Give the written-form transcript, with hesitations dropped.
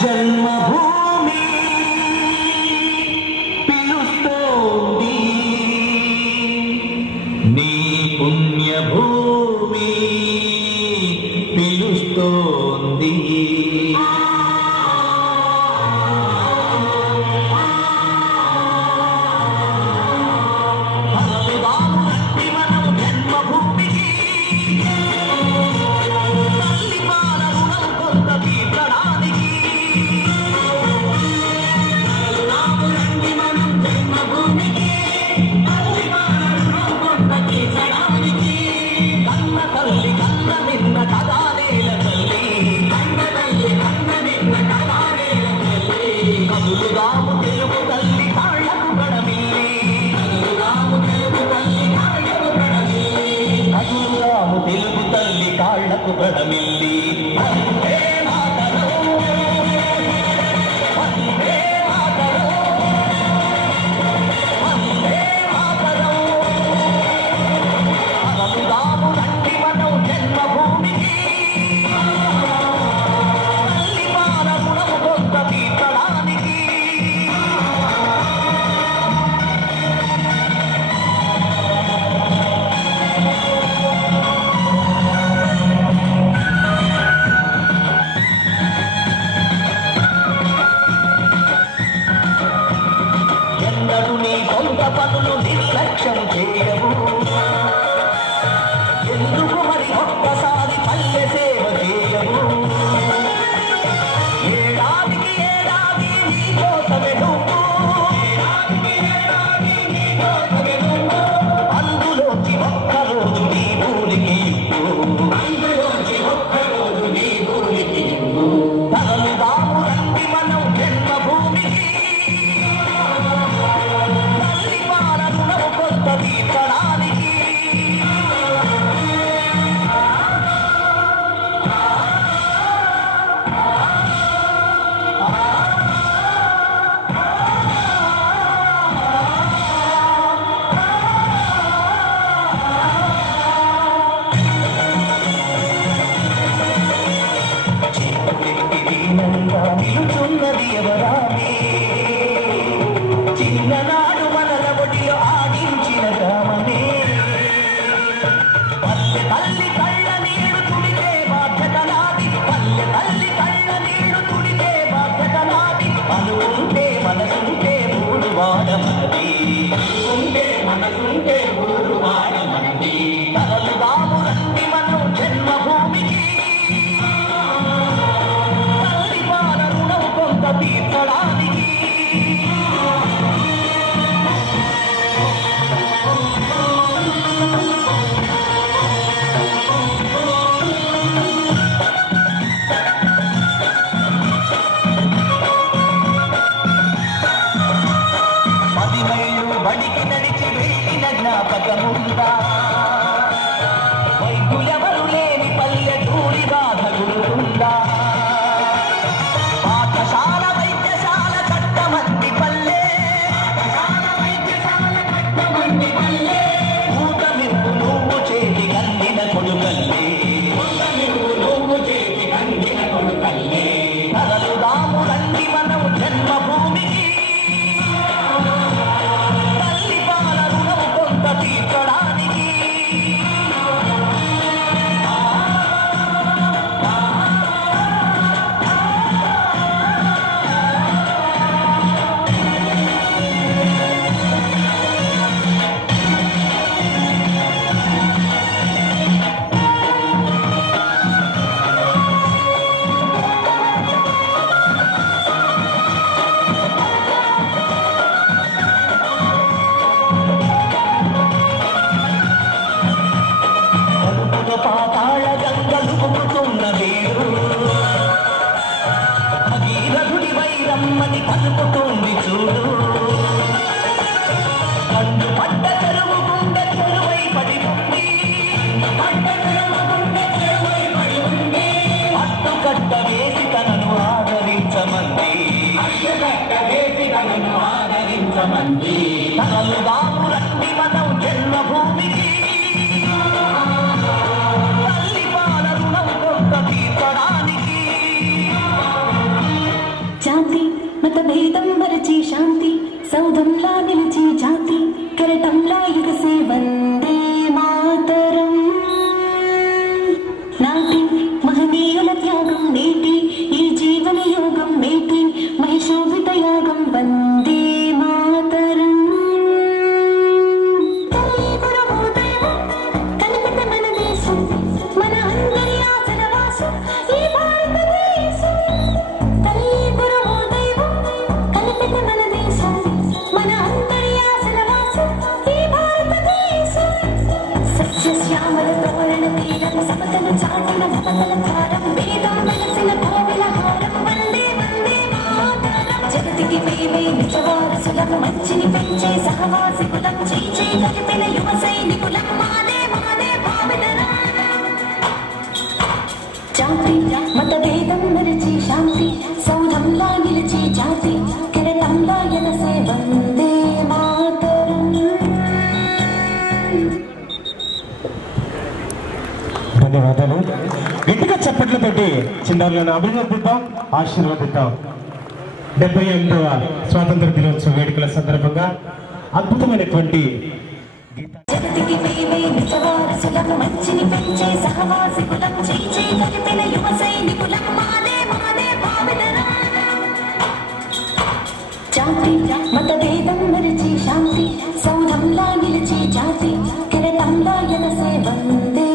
జన్మభూమి పిలుస్తోంది నీ పుణ్యభూమి పిలుస్తోంది తెలుగు తల్లి కాళ్ళకు బ్రడమిల్లి నీ సొంత పనులు నిర్లక్ష్యం చేయవు ఎందుకు మరి ఒక్కసారి పల్లె సేవ చేయవు ఏడాదికి ఏడాది నీ కోసమే నువ్వు అందులోంచి ఒక్కరోజు నీ ఊరికి తనలు దాము రండి మనం జన్మభూమికి తీర్చడానికి నిలుచున్నది ఎవరామే చిన్ననాడు మనల ఒడిలో ఆడించిన గ్రామమే పల్లె తల్లి కళ్ళ నీళ్లు తుడితే బాధ్యత నాది పల్లె తల్లి కళ్ళ నీళ్లు తుడితే బాధ్యత నాది అనుకుంటే మనసుంటే ఊరు వాడమన్నది మనసుంటే ఊరు వాడమన్నది తలలు దాము రండి మనం జన్మభూమికి తల్లి పాల రుణం కొంత తీర్చడానికి బడికి నడిచి వెళ్ళిన జ్ఞాపకముందా వైద్యులెవరు లేని పల్లెటూరి బాధ గురుతుందా పాఠశాల వైద్యశాల కట్టమంది పల్లె ఊటమివ్వు నువ్వు చేతి కందిన కొడుకల్లే తలలు దాము రండి మనం జన్మభూమికి తీర్చడానికి పాతాళ గంగలు పొంగుతున్న వేరు భగీరథుడి వైరమ్మని కలుపుతుంది చూడు కండు పడ్డ చెరువు గుండె చెరువై పడి ఉంది అట్టుకట్ట వేసి తనను ఆదరించమంది తనలు దాము రండి మనం జన్మభూమికి తల్లి పాల రుణం కొంత తీర్చడానికి మరచి శాంతి సౌధంలా నిలిచి జాతి కెరటంలా ఎగసే వందే మాతరం నాటి మహనీయుల త్యాగం నేటి ఈ జీవన యోగం నేటి మహిషోభిత యాగం వందే మాతరం కనిపిత మన దేశం మన అందరి ఆసన వాసం ఈ భారతదేశం తల్లి గురువు దైవం కనిపిత మన దేశం మన అందరి ఆసన వాసం ఈ భారతదేశం సస్యశ్యామల తోరణ తీరం సమతను చాటిన భవతల ద్వారం వేదం వెలసిన కోవిల హారం వందే వందే మాతరం జగతికి మేమే నిజవారసులం మంచిని పెంచే సహవాసికులం చేయి కలిపిన యువ సైనికులం మాదే మాదే భావితరం జాతి మత భేదం మరిచి శాంతి సౌధంలా నిలిచి జాతి కిరణంలా ఎనసే వందే మాతరం. ధన్యవాదాలు. గట్టిగా చప్పట్లతోటి చిన్నారులను అభినందిద్దాం, ఆశీర్వదిద్దాం. 78వ స్వాతంత్ర దినోత్సవ వేడుకల సందర్భంగా అద్భుతమైనటువంటి జగతికి మేమే నిజవారసులం మంచిని పెంచే సహవాసికులం చేయి కలిపిన యువ సైనికులం మాదే మాదే భావితరం జాతి మత భేదం మరిచి శాంతి సౌధంలా నిలిచి జాతి కిరణంలా ఎనసే వందే